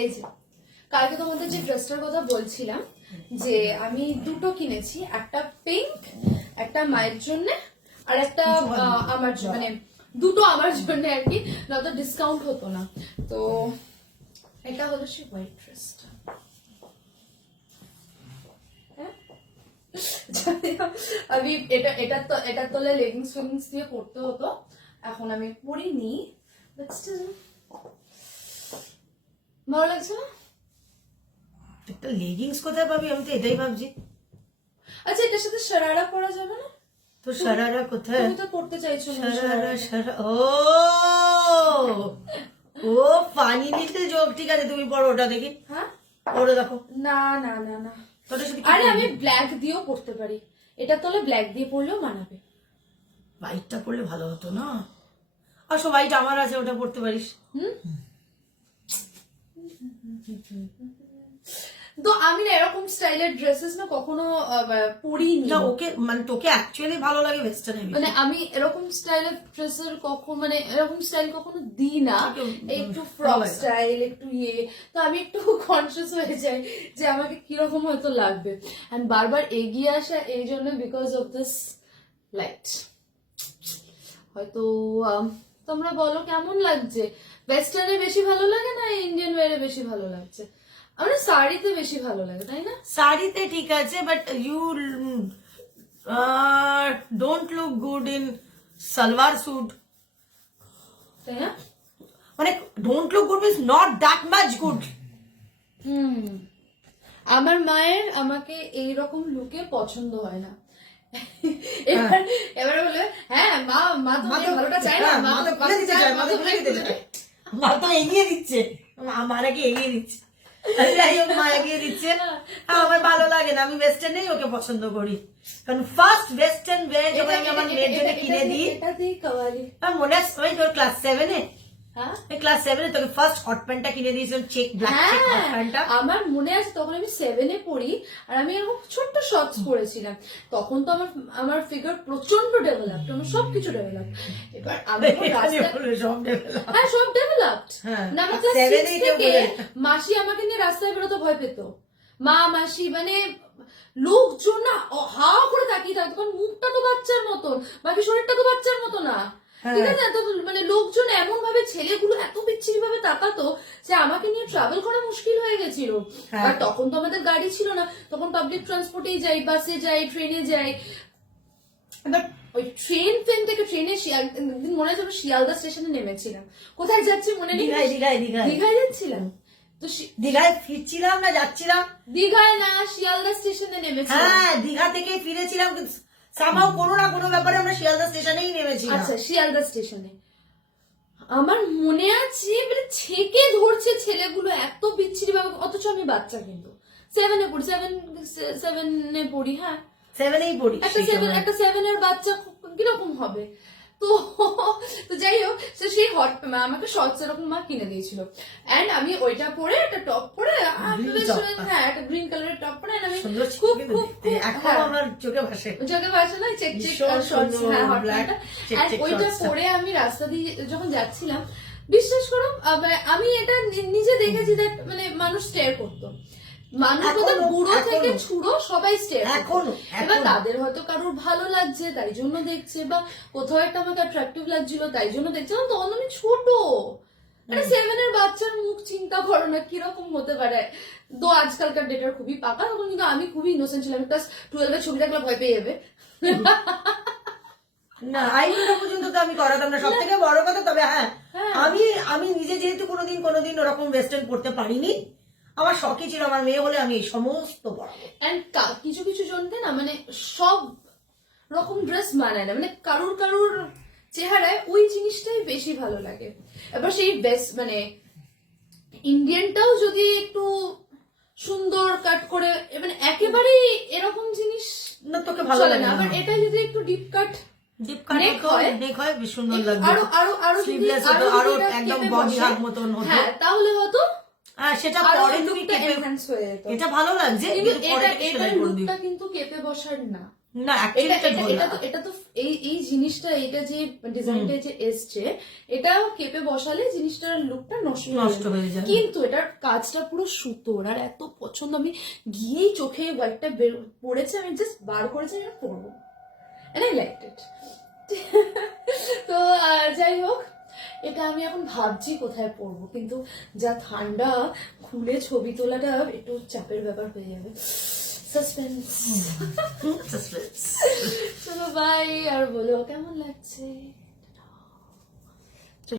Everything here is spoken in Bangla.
এই যে কালকে তোমাদের যে ড্রেসটার কথা বলছিলাম, যে আমি দুটো কিনেছি, একটা পিঙ্ক, একটা মায়ের জন্য আর একটা আমার জন্য, মানে দুটো আমার জন্য আর কি, নয়তো ডিসকাউন্ট হতো না। তো এটা হলো সেই হোয়াইট ড্রেসটা। আমি এটা তোলে লেগিংস ফেগিংস দিয়ে পড়তে হতো, এখন আমি পরিনি। ভালো লাগছে না? একটা লেগিংস কোথায় পাবি? আমি তো এটাই ভাবছি। আচ্ছা, এটার সাথে শারারা পরা যাবে না? তো শারারা কোথায়? তুমি তো পড়তে চাইছো না শারারা। ও পানি নিতে যোগ, ঠিক আছে তুমি পড়ো ওটা দেখি। হ্যাঁ পড়ো দেখো। না না না না, তোটা শুধু আরে আমি ব্ল্যাক দিয়েও পড়তে পারি, এটা তোলে ব্ল্যাক দিয়ে পড়লেও মানাবে। হোয়াইটটা পড়লে ভালো হতো না? আসো হোয়াইট আমার আছে, ওটা পড়তে পারিস। তো আমি না এরকম স্টাইলের ড্রেসেস না কখনো পরিনি না। ওকে মানে তোকে অ্যাকচুয়ালি ভালো লাগে ওয়েস্টার্ন, মানে আমি এরকম স্টাইলের ড্রেসের কখনো, মানে এরকম স্টাইল কখনো দিই না, একটু ফ্রক স্টাইল একটু তো আমি একটু কনসিয়াস হয়ে যাই যে আমাকে কিরকম হয়তো লাগবে, এন্ড বারবার এগিয়ে আসা এই জন্য বিকজ অফ দিস লাইট। হয়তো তোমরা বলো কেমন লাগছে, ওয়েস্টার্নে বেশি ভালো লাগে না ইন্ডিয়ান ওয়ারে বেশি ভালো লাগছে? আমার শাড়িতে বেশি ভালো লাগে, তাই না? শাড়িতে ঠিক আছে, but you don't look good in salwar suit, তাই না? মানে don't look good means not that much good. আমার মায়ের আমাকে এইরকম লুকে পছন্দ হয় না। এবারে বলবে হ্যাঁ মা তো ভালোটা চায় না, মা তো মা তো এগিয়ে দিচ্ছে, মারাকে এগিয়ে দিচ্ছে, যাই হোক মা এগিয়ে দিচ্ছে। আমার ভালো লাগে না, আমি ওয়েস্টার্নেই ওকে পছন্দ করি, কারণ ফার্স্ট ওয়েস্টার্ন ওয়্যার যখন আমি আমার মেয়ের জন্য কিনে দিই, আমার মনে আছে তোর ক্লাস 7-এ, ক্লাস 7-এ তোকে ফার্স্ট হট প্যান্টটা কিনে দিয়েছিলাম, চেক ব্ল্যাক চেক হট প্যান্টটা। আমার মনে আছে তখন আমি 7-এ পড়ি, আর আমি এরকম ছোট্ট শর্টস পরেছিলাম। তখন তো আমার ফিগার প্রচন্ড ডেভেলপড, আমার সবকিছু ডেভেলপড। এবার আমি সব ডেভেলপড না, আমার ক্লাস 6 থেকে মাসি আমাকে নিয়ে রাস্তায় বেরোতে ভয় পেত। মাসি মানে লোকজন না হা করে তাকিয়ে থাকতো, কারণ মুখটা তো বাচ্চার মতন, বাকি শরীরটা তো বাচ্চার মতো না, ঠিক আছে? তো মানে লোকজন এমন ভাবে, ছেলেগুলো এত বিচ্ছিরি ভাবে তাকাতো যে আমাকে নিয়ে ট্রাভেল করা মুশকিল হয়ে গেছিল। আর তখন তো আমাদের গাড়ি ছিল না, তখন পাবলিক ট্রান্সপোর্টেই যাই, বাসে যাই, ট্রেনে যাই। এবার ওই ট্রেন থেকে ট্রেনে একদিন মনে আছে শিয়ালদা স্টেশনে নেমেছিলাম। কোথায় যাচ্ছি মনে নেই, দীঘায় যাচ্ছিলাম। তো দীঘায় ফিরছিলাম না যাচ্ছিলাম, দীঘায় না শিয়ালদা স্টেশনে নেমেছিলাম। হ্যাঁ দীঘা থেকে ফিরেছিলাম, সামাও কোনো না কোনো ব্যাপারে আমরা শিয়ালদা স্টেশনেই নেমেছিলাম। আচ্ছা, শিয়ালদা স্টেশনে আমার মনে আছে মানে ছেকে ধরছে ছেলেগুলো এত বিচ্ছিরি ভাবে, অথচ আমি বাচ্চা, কিন্তু 7-এ পড়ি, 7-এ পড়ি, হ্যাঁ 7-এই পড়ি। একটা 7-এর বাচ্চা কিরকম হবে? তো যাই হোক, সেই আমাকে শর্টস এরকম মা কিনে দিয়েছিল, এন্ড আমি ওইটা পরে একটা টপ পরে, হ্যাঁ একটা গ্রিন কালারের টপ পরে, আমি খুব আমার চোখে ভাসে না চেক শর্টস, হ্যাঁ হট প্যান্টটা, এন্ড ওইটা পরে আমি রাস্তা দিয়ে যখন যাচ্ছিলাম, বিশ্বাস করো আমি এটা নিজে দেখেছি, মানে মানুষ স্টেয়ার করতো, মানুষ বুড়ো থেকে ছুড়ো সবাই স্টেয়ার করতো। এবার তাদের হয়তো কারোর ভালো লাগছে তাই জন্য দেখছে, বা কোথাও একটা আমাকে অ্যাট্রাকটিভ লাগছিল তাই জন্য দেখছে, তখন আমি ছোট, মানে 7-এর বাচ্চার মুখ চিন্তা করো না কিরকম হতে পারে। তো আজকালকার ডেটার খুবই পাকা, তখন কিন্তু আমি খুবই ইনোসেন্ট ছিলাম, ক্লাস 12-এর ছবি দেখলে ভয় পেয়ে যাবে। না আইনটা পর্যন্ত তো আমি করাতাম না, সব থেকে বড় কথা। তবে হ্যাঁ আমি নিজে যেহেতু কোনোদিন ওরকম ওয়েস্টার্ন করতে পারিনি, আমার শখই ছিল আমার মেয়ে হলে আমি এই সমস্ত পরাবো। এন্ড কিছু কিছু জনকে না মানে সব রকম ড্রেস মানায় না, মানে কারুর চেহারায় ওই জিনিসটাই বেশি ভালো লাগে। এবার সেই বেস্ট মানে ইন্ডিয়ানটাও যদি একটু সুন্দর কাট করে, মানে একেবারেই এরকম জিনিস না তোকে ভালো লাগে না, আবার এটা যদি একটু ডিপ কাট নেক হয় বেশ সুন্দর লাগবে, আরো একদম বডি হাগ মতন হতো, হ্যাঁ তাহলে হতো সেটা পরে তুমি কেপে, এটা ভালো লাগছে, এটা লুকটা কিন্তু কেপে বসার না, না এটা actually এটা এটা তো এই জিনিসটা, এটা যে ডিজাইনটা যে এসছে, এটা কেপে বসালে জিনিসটার লুকটা নষ্ট হয়ে যায়। কিন্তু এটার কাজটা পুরো সুতোর, আর এত পছন্দ, আমি গিয়েই চোখে হোয়াইটটা পড়েছে, আমি জাস্ট বার করেছি আমি পরবো, and I liked it. তো যাই হোক, এটা আমি এখন ভাবছি কোথায় পরবো, কিন্তু যা ঠান্ডা, খুলে ছবি তোলাটা একটু চাপের ব্যাপার হয়ে যাবে। সাসপেন্স। Suspense. চলো বাই, আর বলো কেমন লাগছে।